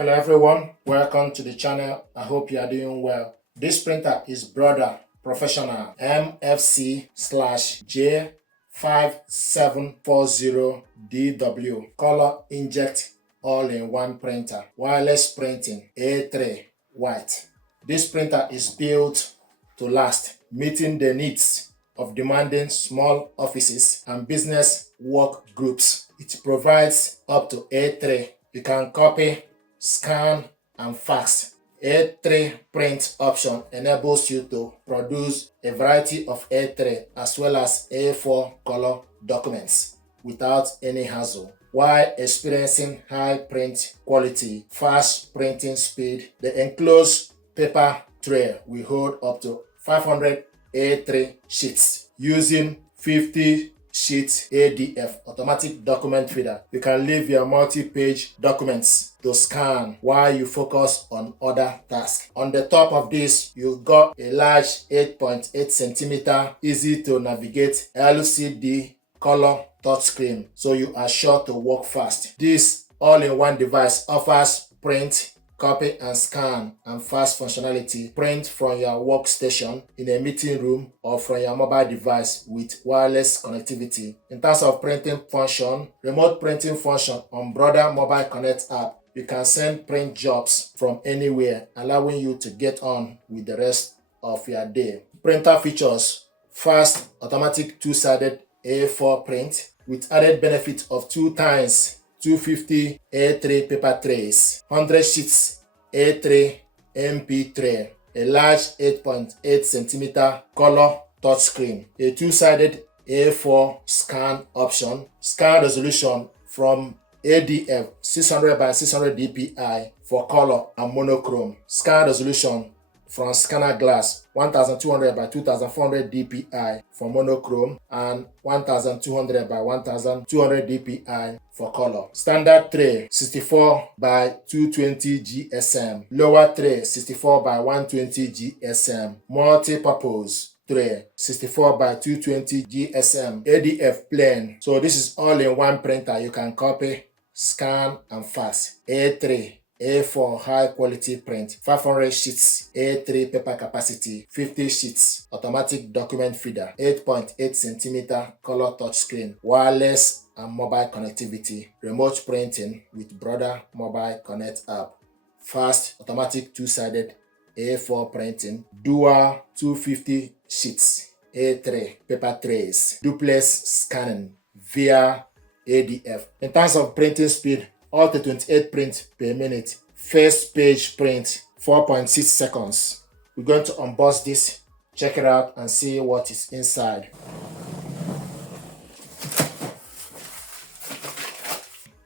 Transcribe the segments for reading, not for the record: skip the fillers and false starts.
Hello everyone, welcome to the channel. I hope you are doing well. This printer is Brother Professional MFC-J5740DW color inkjet all-in-one printer, wireless printing, A3 white. This printer is built to last, meeting the needs of demanding small offices and business work groups. It provides up to A3. You can copy, scan, and fax. A3 print option enables you to produce a variety of A3 as well as A4 color documents without any hassle. While experiencing high print quality, fast printing speed, the enclosed paper tray will hold up to 500 A3 sheets using 50 sheet ADF automatic document feeder. You can leave your multi-page documents to scan while you focus on other tasks. On the top of this, you got a large 8.8 centimeter easy to navigate LCD color touchscreen, so you are sure to work fast. This all-in-one device offers print, copy and scan and fast functionality. Print from your workstation, in a meeting room, or from your mobile device with wireless connectivity. In terms of printing function, remote printing function on Brother Mobile Connect app, you can send print jobs from anywhere, allowing you to get on with the rest of your day. Printer features fast automatic two-sided A4 print with added benefit of 2 times 250 A3 paper trays, 100 sheets A3 MP tray, a large 8.8 centimeter color touchscreen, a two-sided A4 scan option, scan resolution from ADF 600 by 600 dpi for color and monochrome, scan resolution from scanner glass 1200 by 2400 dpi for monochrome and 1200 by 1200 dpi for color. Standard tray 64 by 220 GSM, lower tray 64 by 120 GSM, multi-purpose tray 64 by 220 GSM, ADF plain. So this is all in one printer. You can copy, scan and fax. A3 A4 high quality print, 500 sheets, A3 paper capacity, 50 sheets, automatic document feeder, 8.8 centimeter color touchscreen, wireless and mobile connectivity, remote printing with Brother Mobile Connect app, fast automatic two-sided A4 printing, dual 250 sheets, A3 paper trays, duplex scanning via ADF. In terms of printing speed, up to 28 prints per minute. First page print 4.6 seconds. We're going to unbox this, check it out and see what is inside.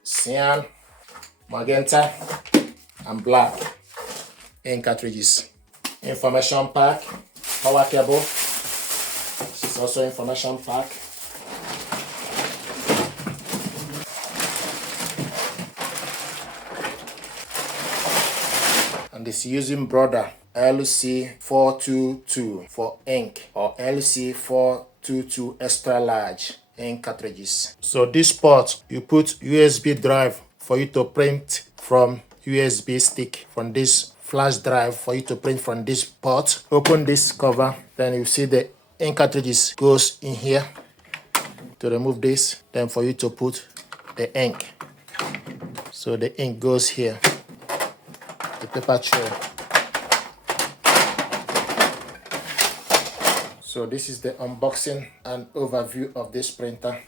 Cyan, magenta and black ink cartridges. Information pack, power cable. This is also information pack. And it's using Brother LC422 for ink, or LC422 extra large ink cartridges. So this port, you put USB drive for you to print from USB stick, from this flash drive for you to print from this port. Open this cover, then you see the ink cartridges goes in here. To remove this, then for you to put the ink. So the ink goes here. The paper tray. So this is the unboxing and overview of this printer.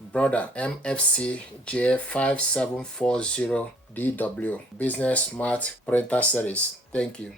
Brother MFC-J5740DW Business Smart Printer Series. Thank you.